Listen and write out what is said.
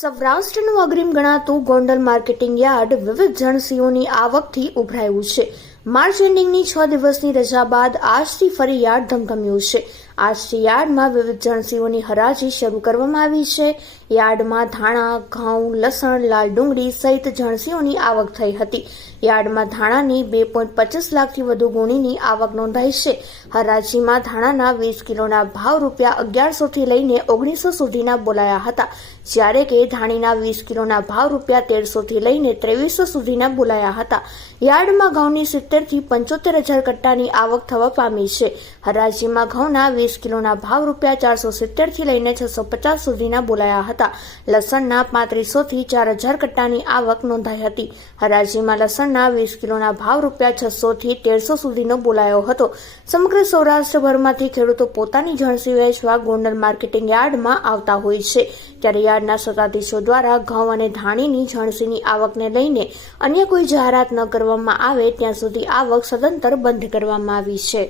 સૌરાષ્ટ્રનું અગ્રીમ ગણાતું Gondal marketing yard વિવિધ જણસીઓની આવકથી ઉભરાયું છે। માર્ચ એન્ડિંગની 6 દિવસની રજા બાદ આજથી ફરી યાર્ડ ધમધમ્યું છે। આજથી યાર્ડમાં વિવિધ જણસીઓની હરાજી શરૂ કરવામાં આવી છે। યાર્ડમાં ધાણા, ઘઉં, લસણ, લાલ ડુંગળી સહિત જણસીઓની આવક થઈ હતી। યાર્ડમાં ધાણાની 2.25 લાખથી વધુ ગુણીની આવક નોંધાઈ છે। હરાજીમાં ધાણાના 20 કિલોના ભાવ ₹1100 થી લઈને 1900 સુધીના બોલાયા હતા, જ્યારે કે ધાણીના 20 કિલોના ભાવ ₹1300 થી લઈને 2300 સુધીના બોલાયા હતા। યાર્ડમાં ઘઉંની 70 થી 75,000 કટ્ટાની આવક થવા પામી છે। હરાજીમાં ઘઉંના 20 કિલોના ભાવ ₹470 થી લઈને 650 સુધીના બોલાયા હતા। લસણના 3500 થી 4000 કટ્ટાની આવક નોંધાઈ હતી। હરાજીમાં લસણના 20 કિલોના ભાવ ₹600 થી 1300 સુધીનો બોલાયો હતો। સમગ્ર સૌરાષ્ટ્રભરમાંથી ખેડૂતો પોતાની જણસી વેચવા ગોંડલ માર્કેટિંગ યાર્ડમાં આવતા હોય છે, ત્યારે યાર્ડના સત્તાધીશો દ્વારા ઘઉં અને ધાણીની જણસીની આવકને લઈને અન્ય કોઈ જાહેરાત ન કરવામાં આવે ત્યાં સુધી આવક સદંતર બંધ કરવામાં આવી છે।